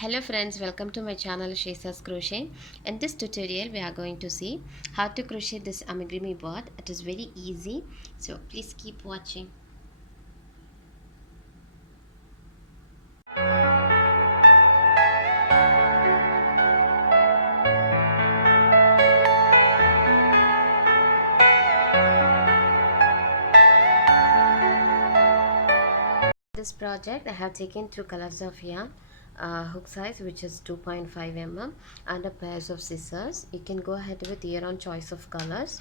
Hello friends, welcome to my channel Shaisa's Crochet. In this tutorial we are going to see how to crochet this amigurumi board. It is very easy, so please keep watching. This project I have taken two colors of yarn, hook size which is 2.5 mm, and a pairs of scissors. You can go ahead with your own choice of colors.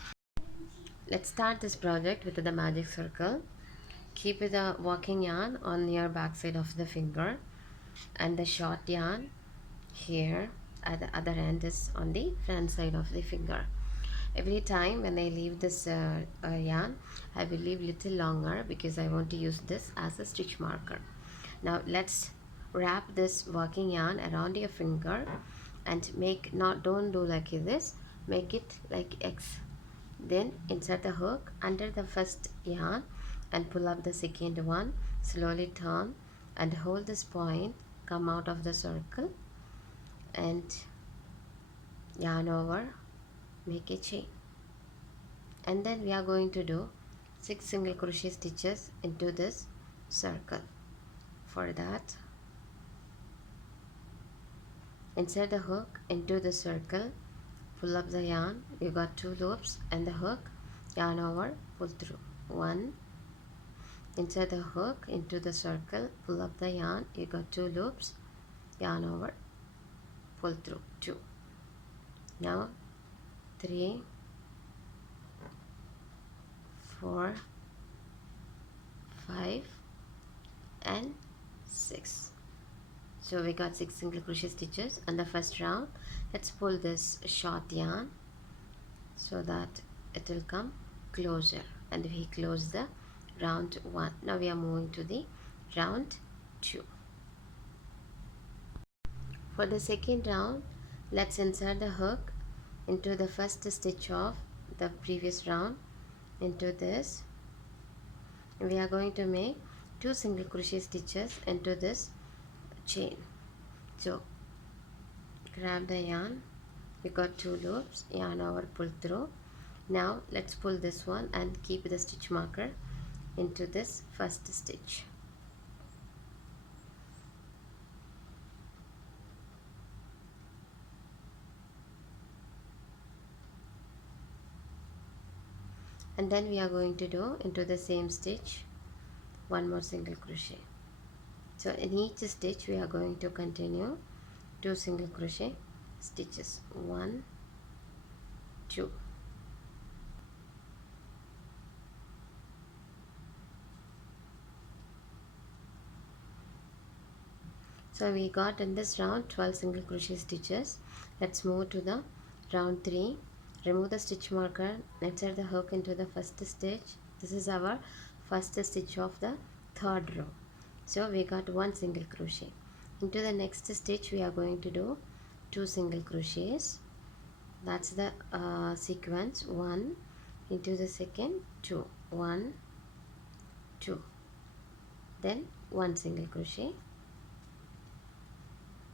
Let's start this project with the magic circle. Keep the working yarn on your back side of the finger, and the short yarn here at the other end is on the front side of the finger. Every time when I leave this yarn, I will leave little longer because I want to use this as a stitch marker. Now let's wrap this working yarn around your finger and don't do like this, make it like X. Then insert the hook under the first yarn and pull up the second one. Slowly turn and hold this point, come out of the circle and yarn over, make a chain. And then we are going to do 6 single crochet stitches into this circle. For that, insert the hook into the circle, pull up the yarn, you got 2 loops and the hook, yarn over, pull through 1. Insert the hook into the circle, pull up the yarn, you got 2 loops, yarn over, pull through 2. Now 3, 4, 5 and 6. So we got 6 single crochet stitches on the first round. Let's pull this short yarn so that it will come closer, and we close the round 1. Now we are moving to the round 2. For the second round, let's insert the hook into the first stitch of the previous round into this. We are going to make 2 single crochet stitches into this chain. So grab the yarn, we got 2 loops, yarn over, pull through. Now let's pull this one and keep the stitch marker into this first stitch. And then we are going to do into the same stitch 1 more single crochet. So in each stitch we are going to continue 2 single crochet stitches, 1, 2. So we got in this round 12 single crochet stitches. Let's move to the round 3. Remove the stitch marker, insert the hook into the first stitch. This is our first stitch of the third row. So we got 1 single crochet. Into the next stitch we are going to do 2 single crochets. That's the sequence. 1 into the second, 2, 1, 2, then 1 single crochet,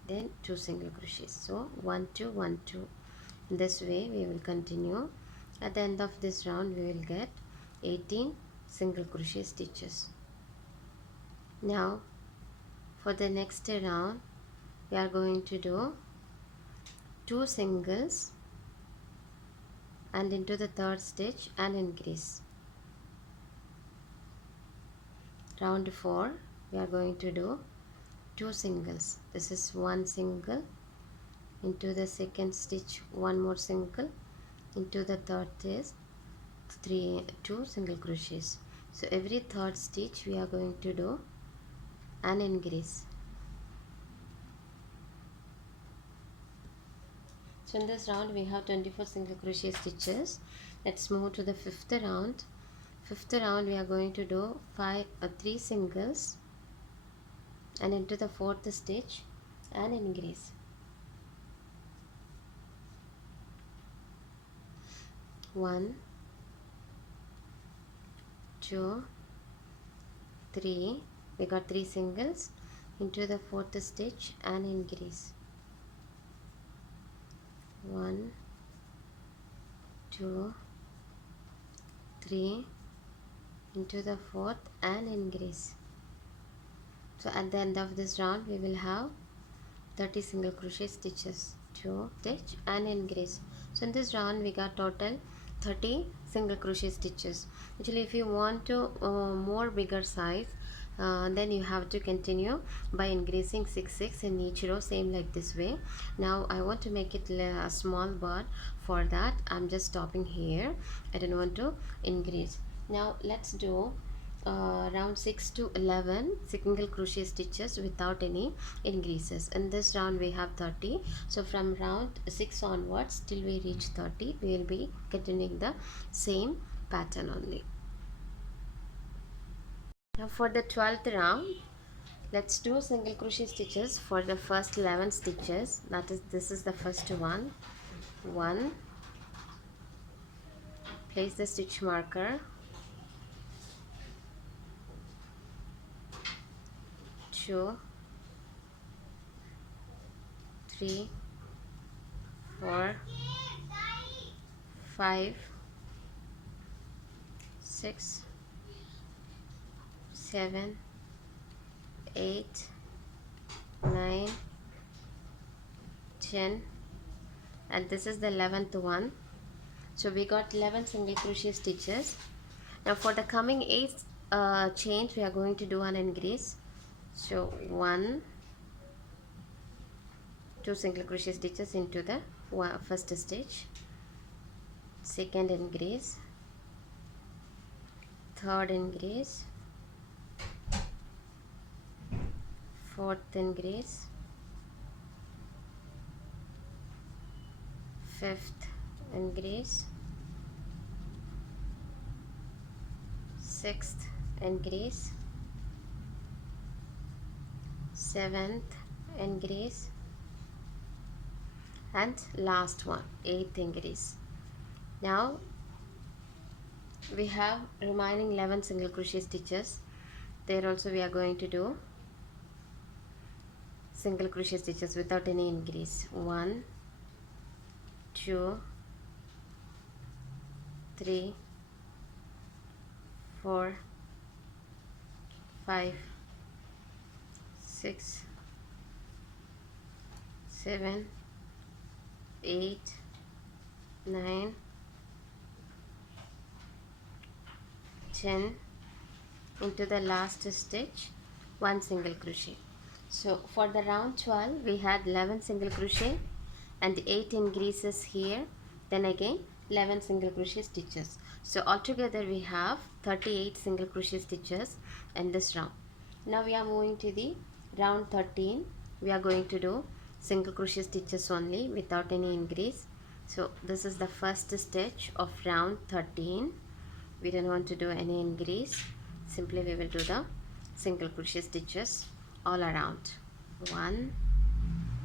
then 2 single crochets. So 1, 2, 1, 2. This way we will continue. At the end of this round we will get 18 single crochet stitches. Now for the next round we are going to do 2 singles and into the third stitch and increase. Round 4 we are going to do 2 singles. This is 1 single, into the second stitch 1 more single, into the third is 2 single crochets. So every third stitch we are going to do an increase. So in this round we have 24 single crochet stitches. Let's move to the fifth round. Fifth round we are going to do 3 singles and into the fourth stitch and increase. 1, 2, 3. We got 3 singles, into the fourth stitch and increase. 1, 2, 3 into the fourth and increase. So at the end of this round we will have 30 single crochet stitches. 2 stitch and increase. So in this round we got total 30 single crochet stitches. Actually, if you want to more bigger size, then you have to continue by increasing 6 in each row, same like this way. Now I want to make it a small bird. For that I'm just stopping here. I don't want to increase. Now let's do round 6 to 11 single crochet stitches without any increases. In this round we have 30, so from round 6 onwards till we reach 30 we will be continuing the same pattern only. Now for the 12th round, let's do single crochet stitches for the first 11 stitches. That is, this is the first one. 1, place the stitch marker, 2, 3, 4, 5, 6, 7, 8, 9, 10, and this is the 11th one. So we got 11 single crochet stitches. Now for the coming 8th chains we are going to do an increase. So 1, 2 single crochet stitches into the first stitch, second increase, third increase, fourth increase, fifth increase, sixth increase, seventh increase, and last one, 8th increase. Now we have remaining 11 single crochet stitches. There also we are going to do single crochet stitches without any increase. 1, 2, 3, 4, 5, 6, 7, 8, 9, 10 into the last stitch, 1 single crochet. So for the round 12 we had 11 single crochet and 8 increases here, then again 11 single crochet stitches. So altogether we have 38 single crochet stitches in this round. Now we are moving to the round 13. We are going to do single crochet stitches only without any increase. So this is the first stitch of round 13. We don't want to do any increase. Simply we will do the single crochet stitches all around. 1, 2.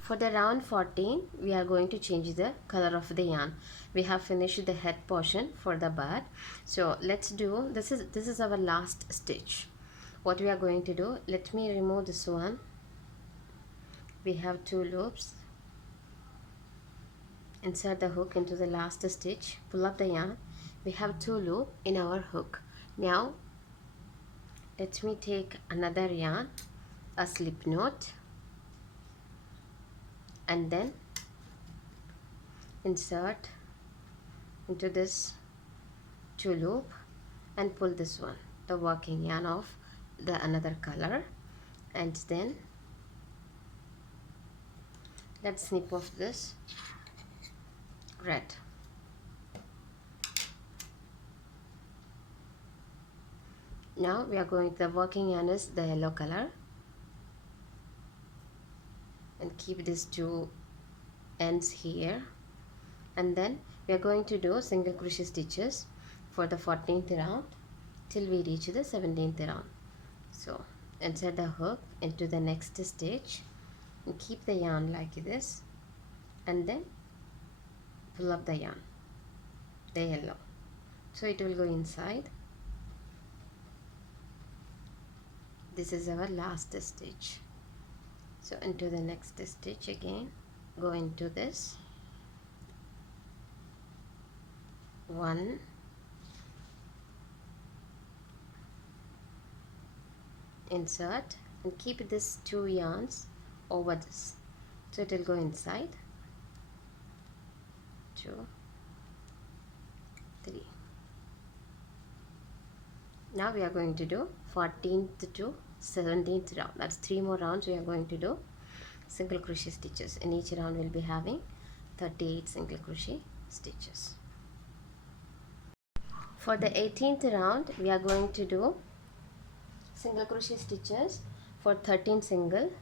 For the round 14, we are going to change the color of the yarn. We have finished the head portion for the bird. So let's do, this is our last stitch. What we are going to do, let me remove this one. We have 2 loops. Insert the hook into the last stitch, pull up the yarn. We have 2 loops in our hook. Now let me take another yarn, a slip knot, and then insert into this 2 loop and pull this one, the working yarn of the another color, and then let's snip off this red. Now we are going, the working yarn is the yellow color, and keep these 2 ends here, and then we are going to do single crochet stitches for the 14th round. till we reach the 17th round. So insert the hook into the next stitch and keep the yarn like this, and then pull up the yarn, the yellow, so it will go inside. This is our last stitch. So into the next stitch again, go into this one, insert, and keep this 2 yarns over this, so it will go inside. 2, 3. Now we are going to do 14th to 17th round. That's 3 more rounds. We are going to do single crochet stitches. In each round we'll be having 38 single crochet stitches. For the 18th round we are going to do single crochet stitches for 13 single.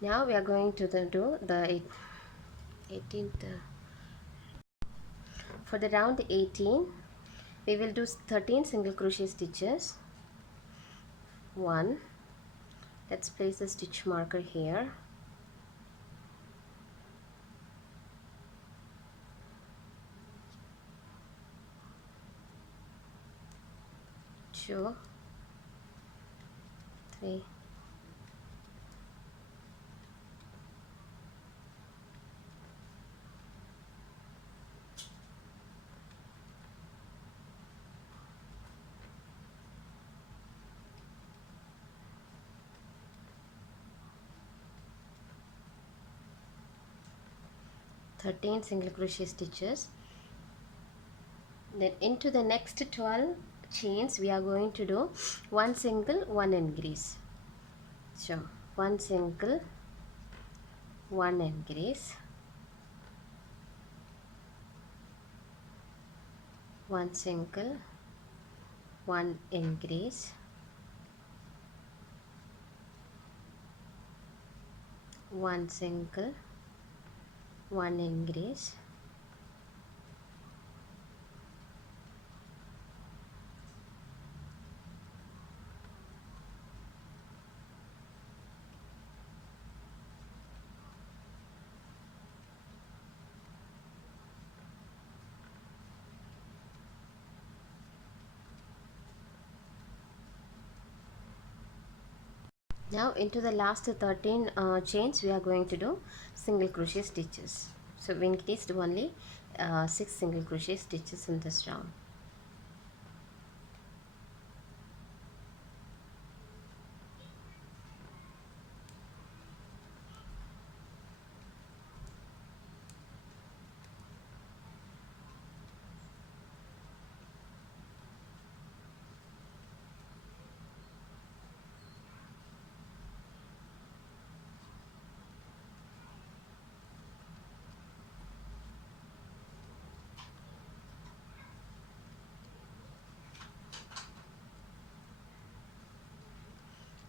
Now we are going to do the 18th. For the round 18 we will do 13 single crochet stitches. 1, let's place a stitch marker here. 2, 3, 13 single crochet stitches. Then into the next 12 chains we are going to do 1 single, 1 increase. So 1 single, 1 increase, 1 single, 1 increase, 1 single, 1 increase, Now into the last 13 chains we are going to do single crochet stitches. So we increased only 6 single crochet stitches in this round.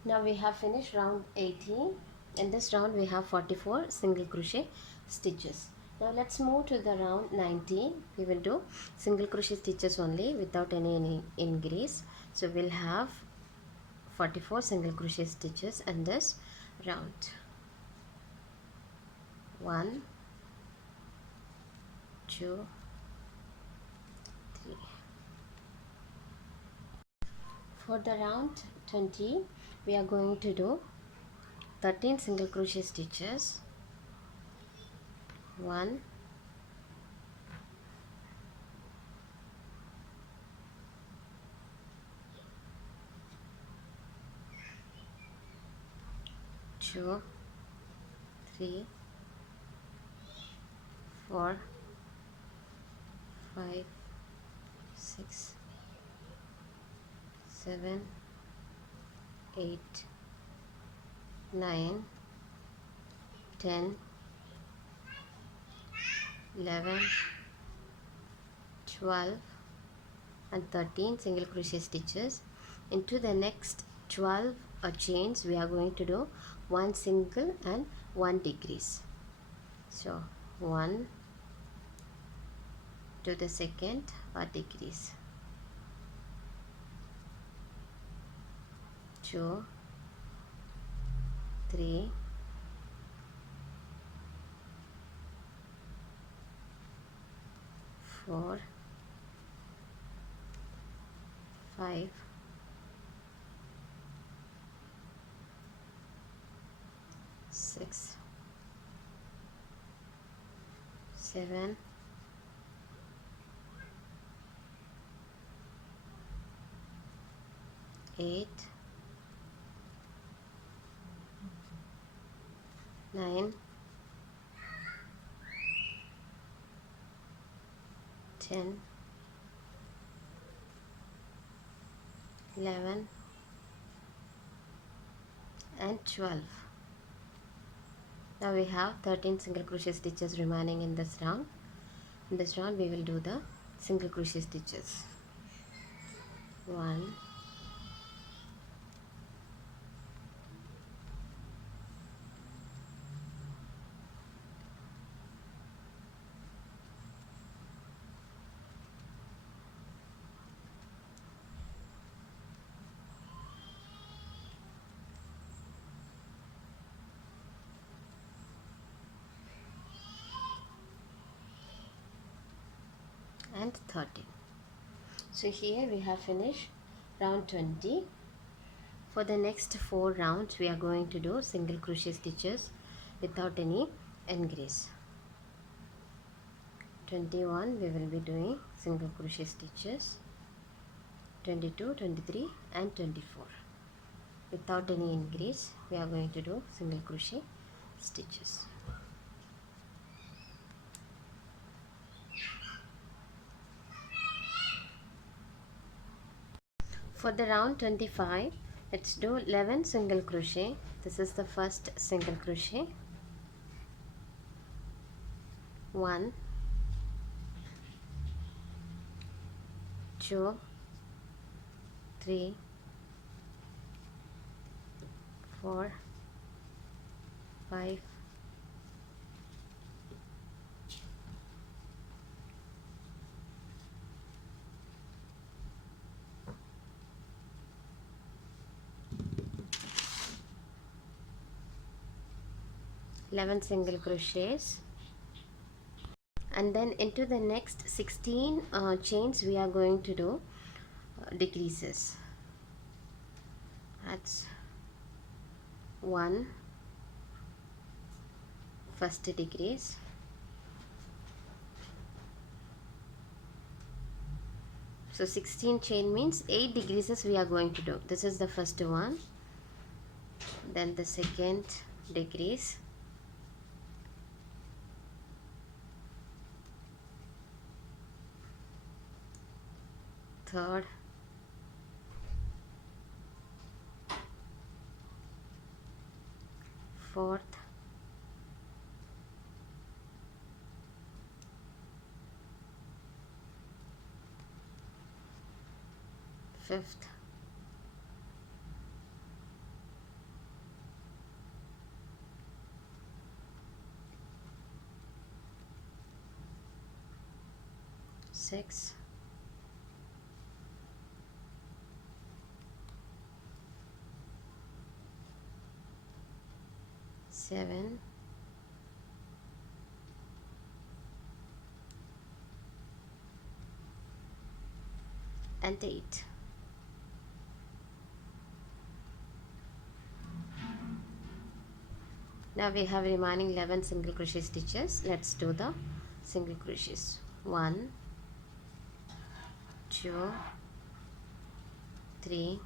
Now we have finished round 18. In this round we have 44 single crochet stitches. Now let's move to the round 19. We will do single crochet stitches only without any increase. So we'll have 44 single crochet stitches in this round. 1, 2, 3. For the round 20 we are going to do 13 single crochet stitches. 1, 2, 3, 4, 5, 6, 7, 8, 9, 10, 11, 12 and 13 single crochet stitches. Into the next 12 chains we are going to do 1 single and 1 decrease. So 1, to the second decrease. 2, 3, 4, 5, 6, 7, 8, 9, 10, 11 and 12. Now we have 13 single crochet stitches remaining in this round. In this round we will do the single crochet stitches. 1, and 13. So here we have finished round 20. For the next 4 rounds we are going to do single crochet stitches without any increase. 21 we will be doing single crochet stitches, 22, 23 and 24. Without any increase we are going to do single crochet stitches. For the round 25, let's do 11 single crochet. This is the first single crochet. 1, 2, 3, 4, 5, 11 single crochets, and then into the next 16 chains we are going to do decreases. That's 1 first decrease, so 16 chain means 8 decreases we are going to do. This is the first one, then the second decrease, third, fourth, fifth, sixth, seven, and 8. Now we have remaining 11 single crochet stitches. Let's do the single crochets. 1, 2, 3,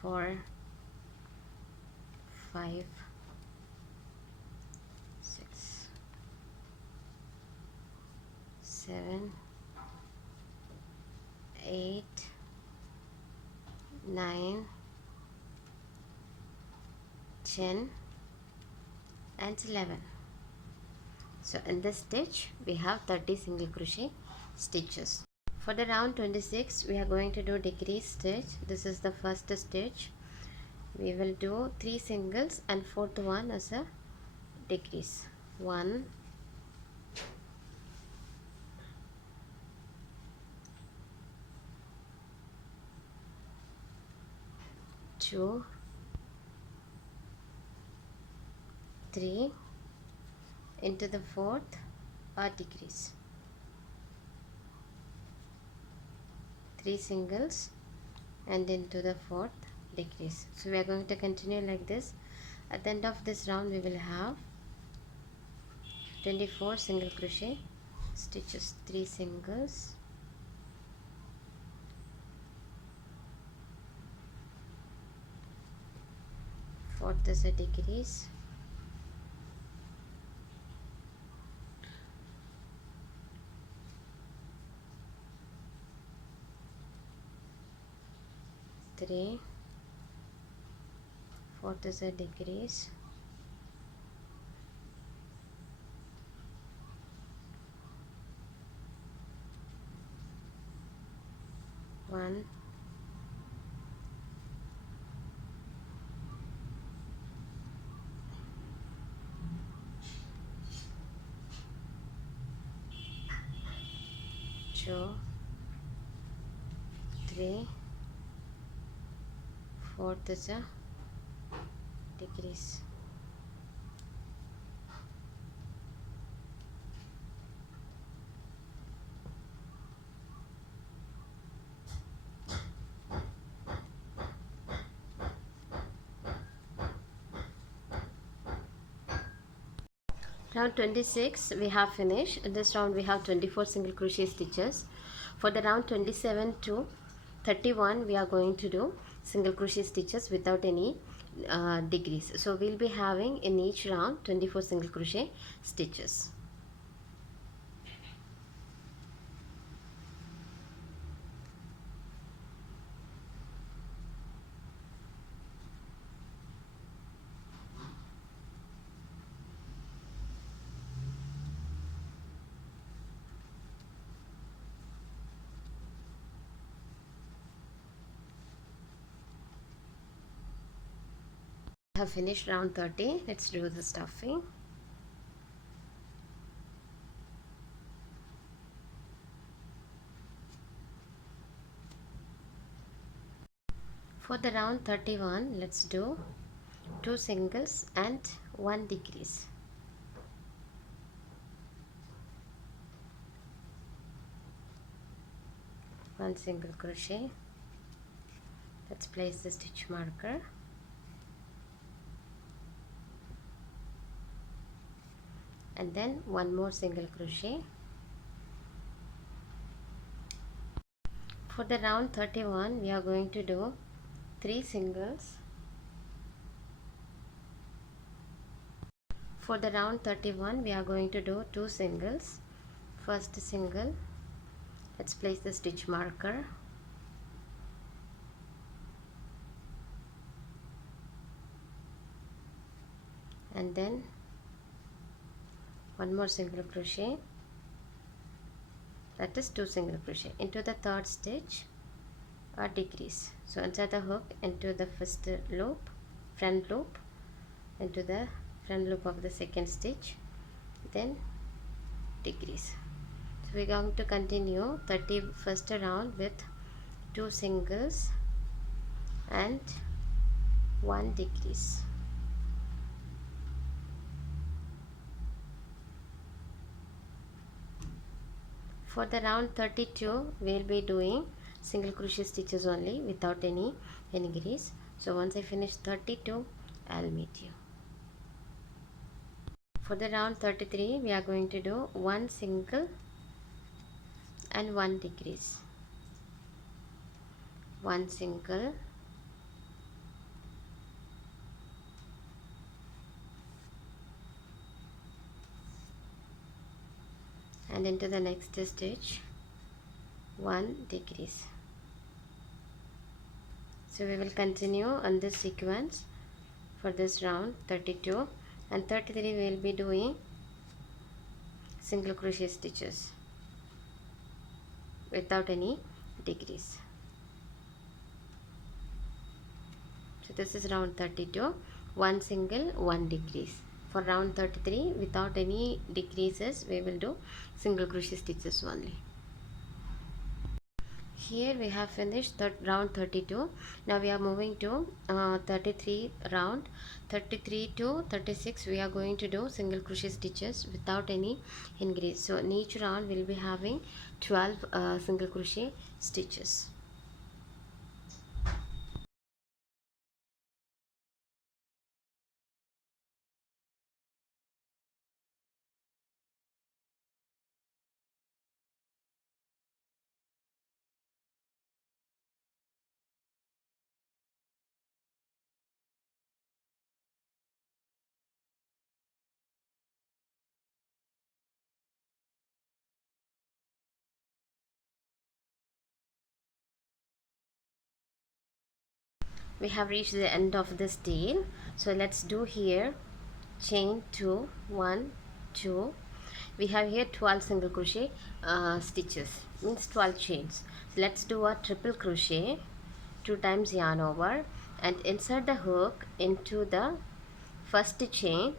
4, 5, 6, 7, 8, 9, 10 and 11. So in this stitch we have 30 single crochet stitches. For the round 26 we are going to do decrease stitch. This is the first stitch. We will do 3 singles and fourth one as a decrease. 1, 2, 3, into the fourth or decrease, 3 singles and into the fourth decrease. So we are going to continue like this. At the end of this round we will have 24 single crochet stitches, 3 singles, fourth is a decrease, three, fourth is a decrease, one, two, three, fourth is a decrease, round 26 we have finished. In this round we have 24 single crochet stitches. For the round 27 to 31 we are going to do single crochet stitches without any decrease. So we'll be having in each round 24 single crochet stitches. I have finished round 30. Let's do the stuffing. For the round 31, let's do 2 singles and 1 decrease. One single crochet. Let's place the stitch marker. And then one more single crochet. For the round 31 we are going to do 3 singles. For the round 31 we are going to do 2 singles. First single, let's place the stitch marker, and then one more single crochet, that is 2 single crochet into the third stitch or decrease. So inside the hook into the first loop, front loop, into the front loop of the second stitch, then decrease. So we're going to continue 31st round with 2 singles and 1 decrease. For the round 32 we'll be doing single crochet stitches only without any increase. So once I finish 32 I'll meet you. For the round 33 we are going to do 1 single and 1 decrease, 1 single, and into the next stitch 1 decrease. So we will continue on this sequence for this round 32, and 33 we will be doing single crochet stitches without any decrease. So this is round 32, 1 single, 1 decrease. For round 33 without any decreases we will do single crochet stitches only. Here we have finished round 32. Now we are moving to 33 round. 33 to 36 we are going to do single crochet stitches without any increase. So in each round we'll be having 12 single crochet stitches. We have reached the end of this tail, so let's do here chain 2, 1, 2. We have here 12 single crochet stitches, means 12 chains. So let's do a triple crochet, 2 times yarn over, and insert the hook into the first chain,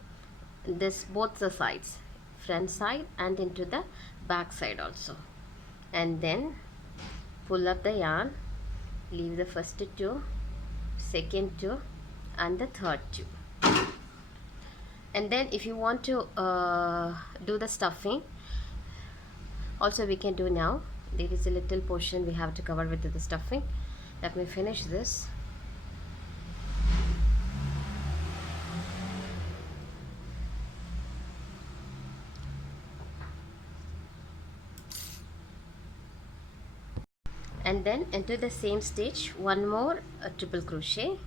this both the sides, front side and into the back side also, and then pull up the yarn, leave the first two, second two, and the third two. And then if you want to do the stuffing also, we can do now. There is a little portion we have to cover with the stuffing. Let me finish this. And then into the same stitch, one more triple crochet.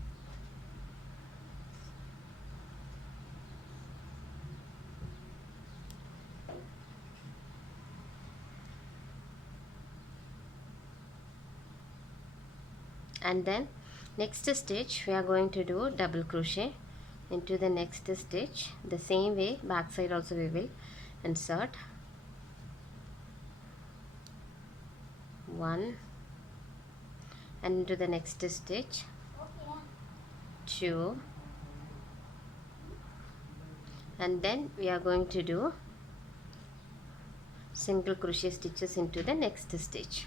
And then next stitch we are going to do double crochet into the next stitch. The same way back side also we will insert one, and into the next stitch 2, and then we are going to do single crochet stitches into the next stitch,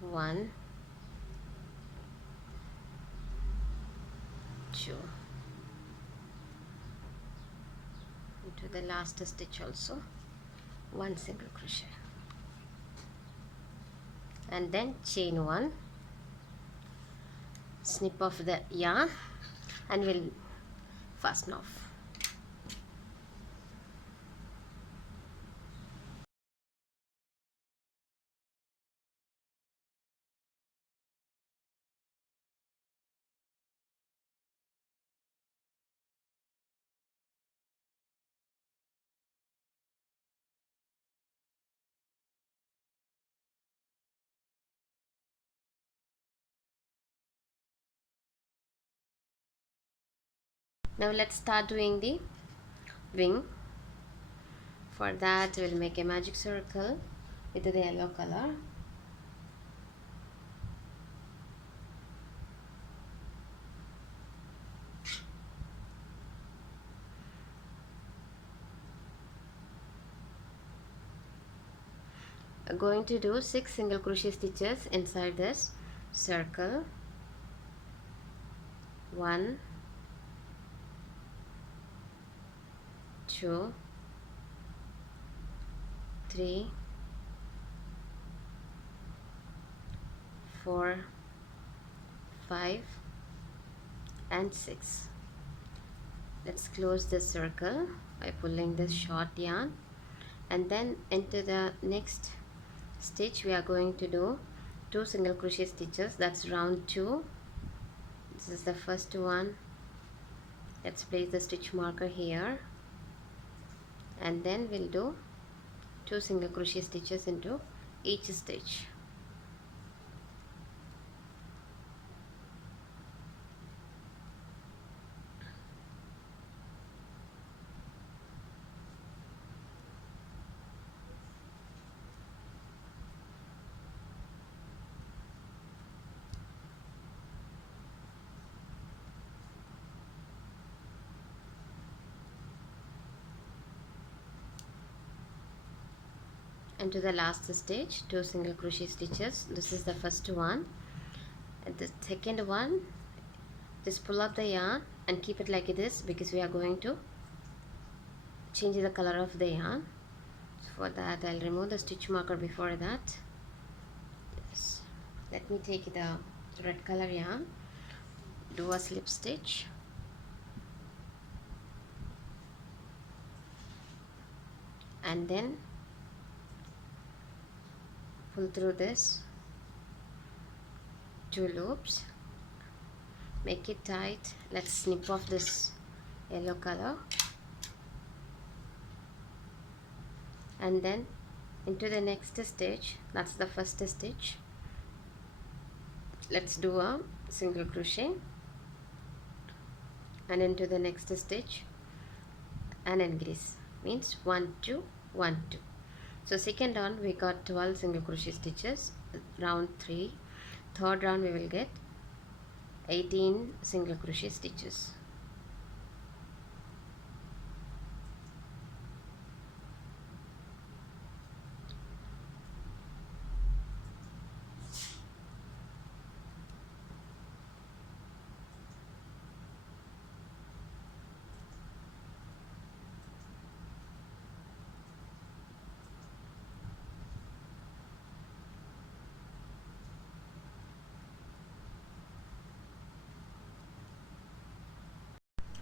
1, 2, into the last stitch also 1 single crochet, and then chain 1, snip off the yarn, and we'll fasten off. Now let's start doing the wing. For that we'll make a magic circle with the yellow color. I'm going to do 6 single crochet stitches inside this circle. 1, 2, 3, 4, 5, and 6. Let's close this circle by pulling this short yarn, and then into the next stitch we are going to do 2 single crochet stitches. That's round 2. This is the first one. Let's place the stitch marker here, and then we'll do 2 single crochet stitches into each stitch. into the last stitch, 2 single crochet stitches. This is the first one. And the second one, just pull up the yarn and keep it like this, because we are going to change the color of the yarn. So for that, I'll remove the stitch marker before that. Yes. Let me take the red color yarn, do a slip stitch, and then pull through this 2 loops, make it tight. Let's snip off this yellow color, and then into the next stitch, that's the first stitch, let's do a single crochet, and into the next stitch and increase, means 1 2 1 2. So second round we got 12 single crochet stitches, round 3. Third round we will get 18 single crochet stitches.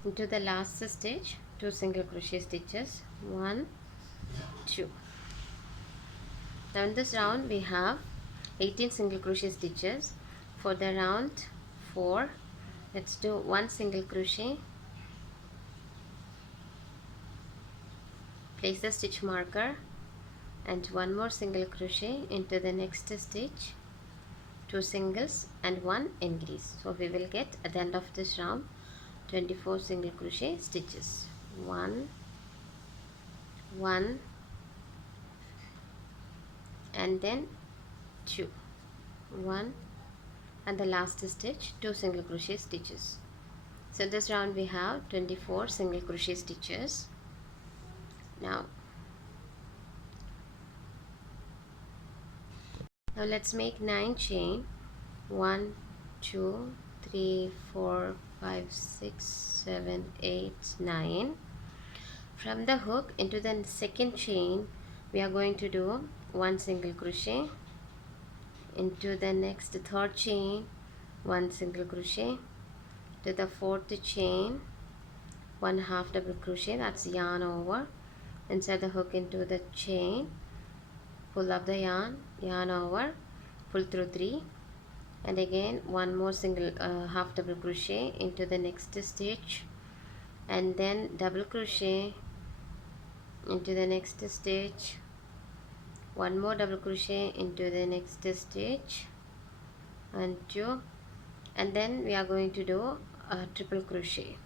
Into the last stitch, 2 single crochet stitches, 1 2. Now in this round we have 18 single crochet stitches. For the round 4, let's do 1 single crochet, place the stitch marker, and 1 more single crochet into the next stitch, 2 singles and 1 increase. So we will get at the end of this round 24 single crochet stitches. 1 1 and then 2, 1, and the last stitch 2 single crochet stitches. So this round we have 24 single crochet stitches. Now let's make 9 chain. 1 2 3 4 5 6 7 8 9. From the hook into the second chain we are going to do 1 single crochet, into the next third chain 1 single crochet, to the fourth chain 1 half double crochet, that's yarn over, inside the hook into the chain, pull up the yarn over, pull through 3, and again 1 more single half double crochet into the next stitch, and then double crochet into the next stitch, 1 more double crochet into the next stitch, and 2, and then we are going to do a triple crochet,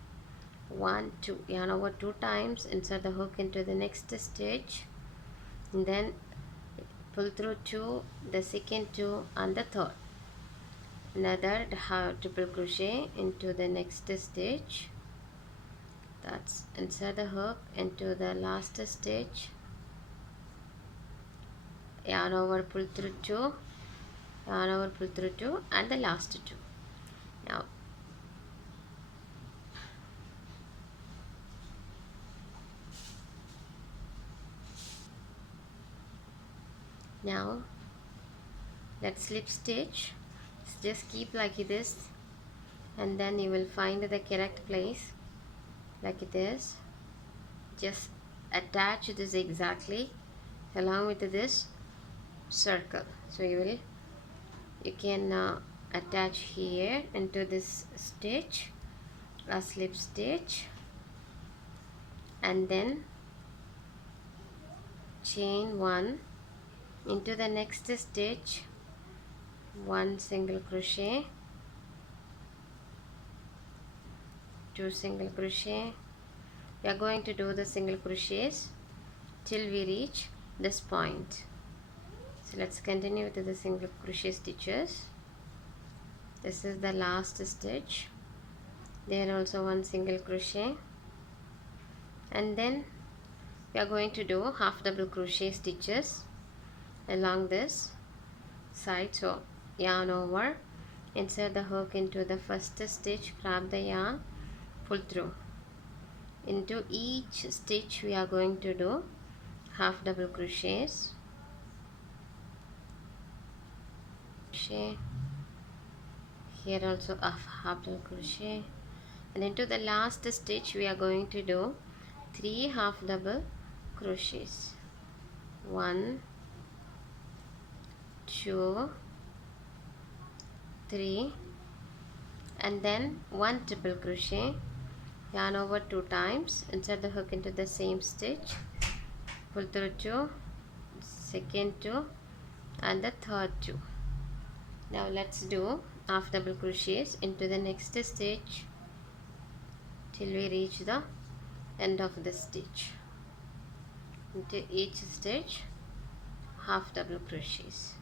1 2, yarn over 2 times inside the hook into the next stitch, and then pull through 2, the second 2 and the third, another triple crochet into the next stitch, that's inside the hook into the last stitch, yarn over, pull through 2, yarn over, pull through 2, and the last 2. Now let's slip stitch. Just keep like this, and then you will find the correct place like this. Just attach this exactly along with this circle. So you can attach here into this stitch, a slip stitch, and then chain 1 into the next stitch, 1 single crochet, 2 single crochet. We are going to do the single crochets till we reach this point. So let's continue with the single crochet stitches. This is the last stitch, there also 1 single crochet, and then we are going to do half double crochet stitches along this side. So yarn over, insert the hook into the first stitch, grab the yarn, pull through. Into each stitch we are going to do half double crochets, crochet here, also a half double crochet, and into the last stitch we are going to do 3 half double crochets. 1 2 3, and then 1 triple crochet, yarn over 2 times, insert the hook into the same stitch, pull through 2, second 2, and the third 2. Now let's do half double crochets into the next stitch till we reach the end of the stitch. Into each stitch half double crochets.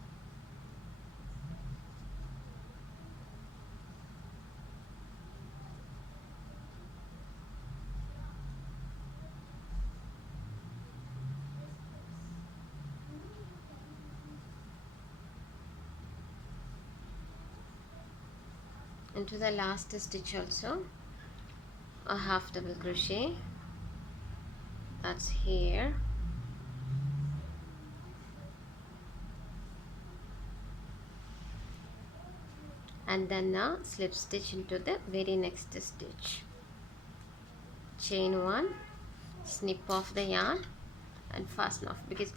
Into the last stitch also a half double crochet, that's here, and then a slip stitch into the very next stitch, chain 1, snip off the yarn and fasten off, because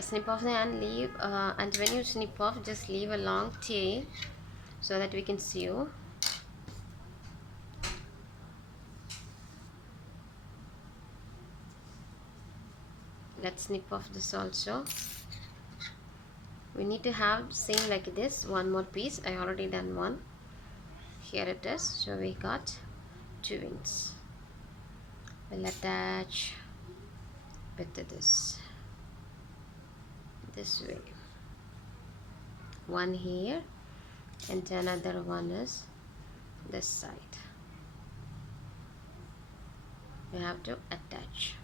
snip off the yarn, leave and when you snip off just leave a long tail so that we can sew. Let's snip off this also. We need to have same like this, one more piece. I already done one, here it is. So we got 2 wings. We'll attach with this way, one here and another one is this side. We have to attach.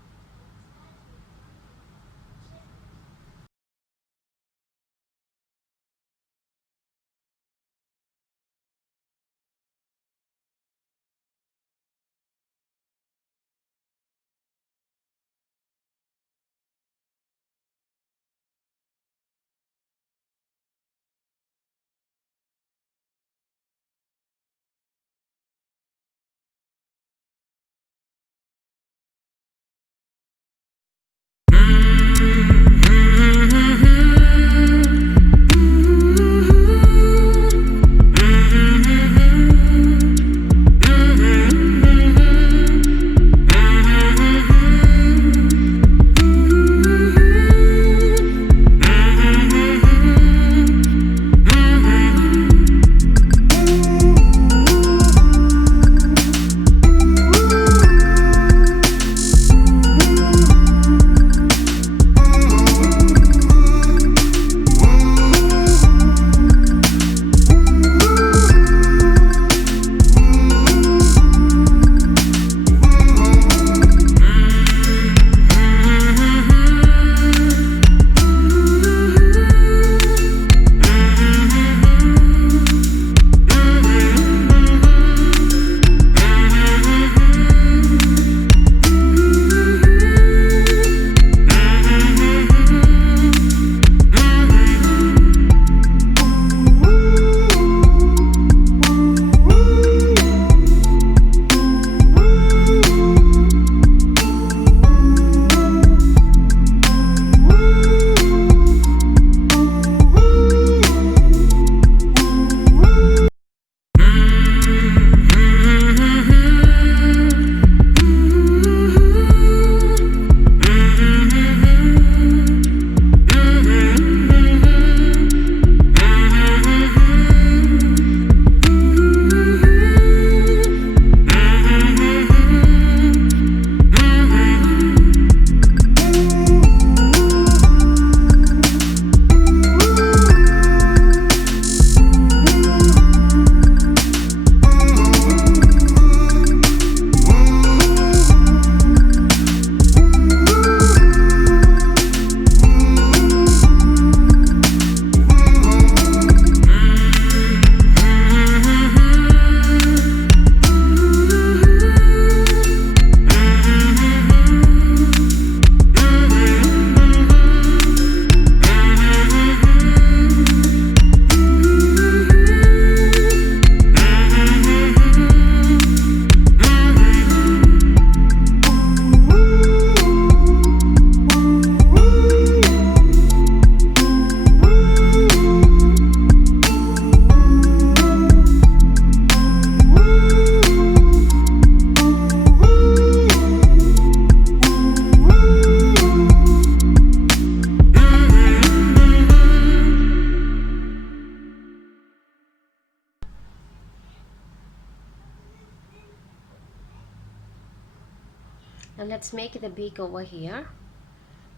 Let's make the beak over here.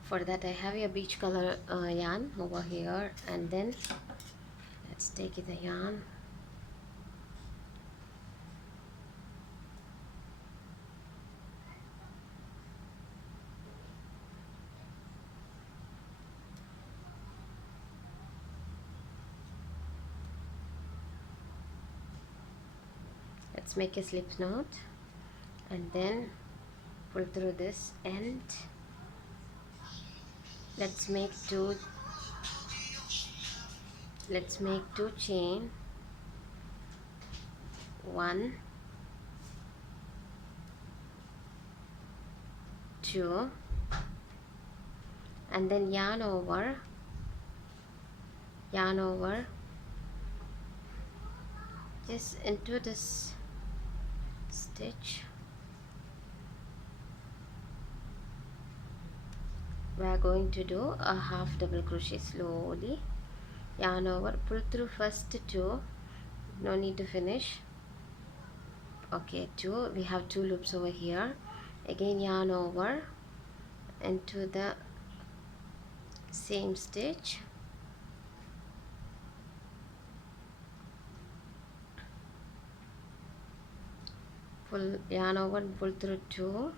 For that I have a beach color yarn over here, and then let's take the yarn. Let's make a slip knot and then pull through this end. Let's make two chain, 1, 2, and then yarn over just into this stitch. We are going to do a half double crochet slowly, yarn over, pull through first 2, no need to finish. Okay, 2, we have 2 loops over here. Again yarn over into the same stitch, pull yarn over and pull through 2,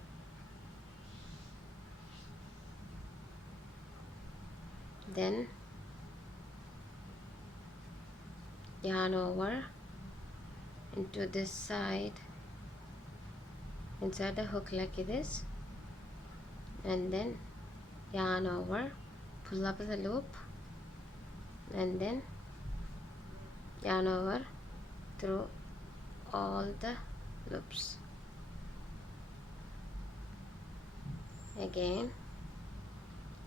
then yarn over into this side inside the hook like this, and then yarn over, pull up the loop, and then yarn over through all the loops. Again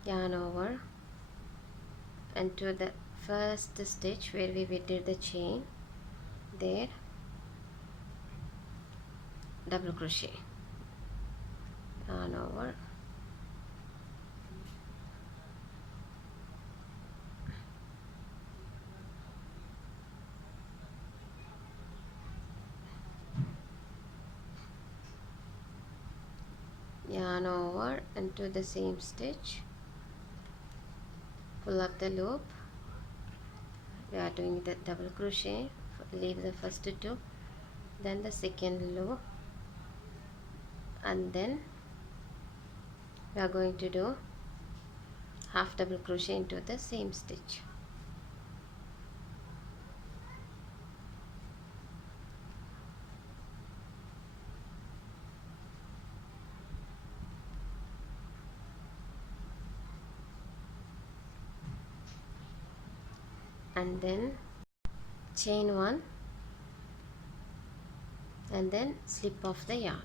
yarn over into the first stitch where we did the chain, there double crochet, yarn over, yarn over into the same stitch, pull up the loop. We are doing the double crochet, leave the first 2, then the second loop, and then we are going to do half double crochet into the same stitch. And then chain 1 and then slip off the yarn.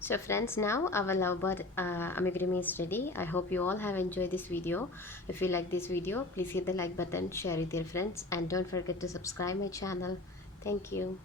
So friends, now our lovebird amigurumi is ready. I hope you all have enjoyed this video. If you like this video, please hit the like button, share it with your friends, and don't forget to subscribe my channel. Thank you.